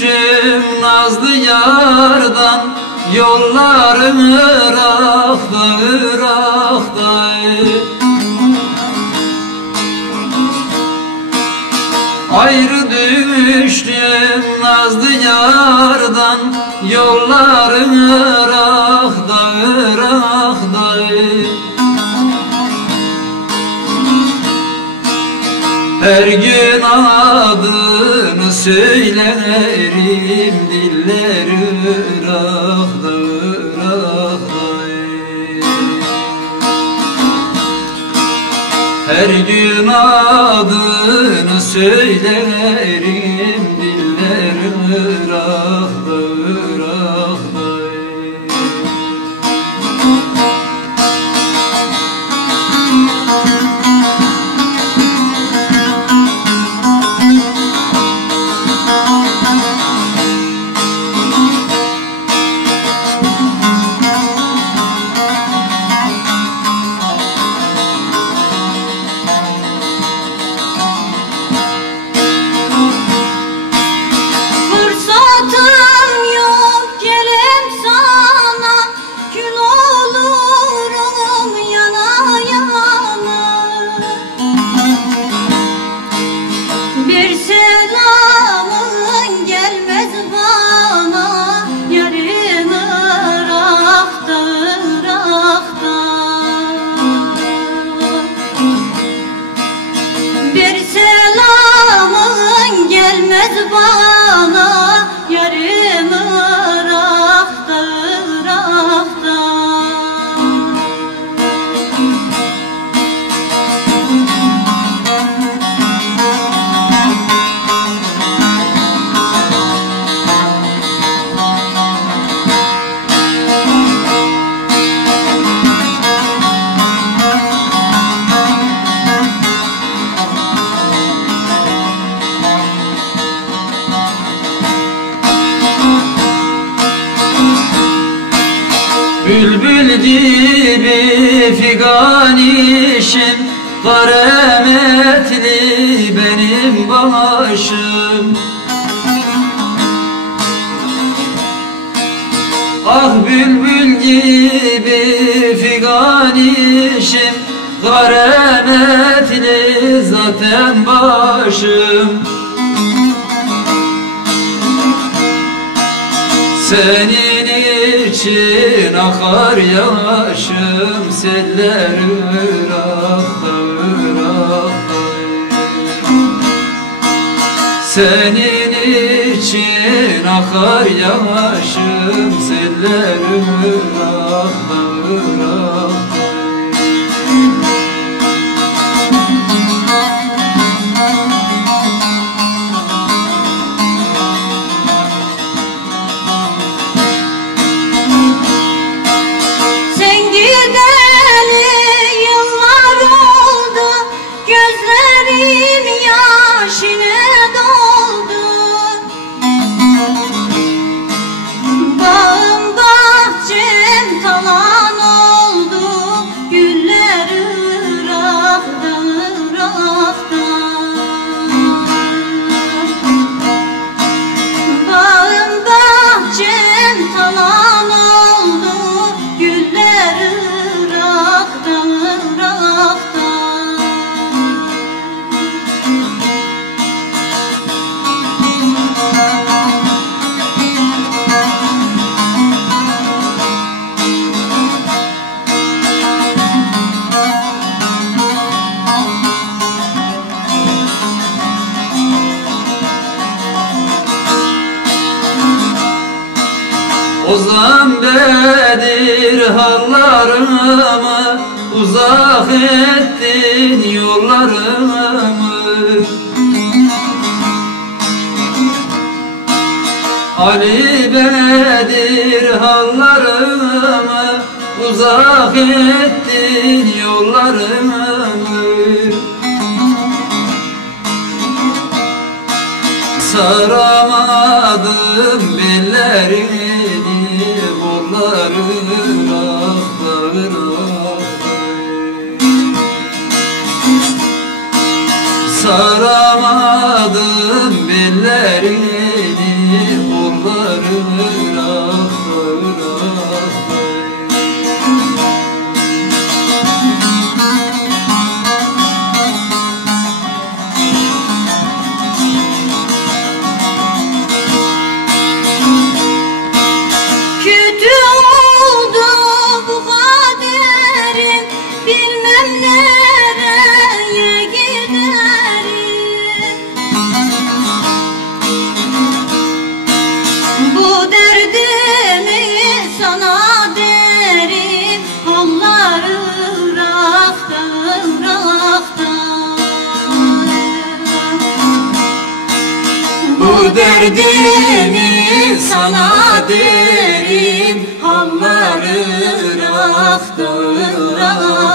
düştüm nazlı yardan, yollarım Irak'ta, Irak'ta. Ayrı düştüm nazlı yardan, yollarım Irak'ta, Irak'ta. Her gün adını söylerim, diller Irak'ta, Irak'ta. Her gün adını söylerim, diller Irak'ta, Irak'ta. Bülbül gibi figan işim, karemetli benim başım. Ah bülbül gibi figan işim, karemetli zaten başım. Senin için akar yaşım, seller Irak'ta, Irak'ta. Senin için akar yaşım, seller Irak'ta, Irak'ta. Ozan Bedir hallarımı, uzak ettin yollarımı. Ali Bedir hallarımı, uzak ettin yollarımı. Saramadım bellerini, kolları Irak'ta, Irak'ta. Saramadım bellerini, derdimi sana derim, halların aktır.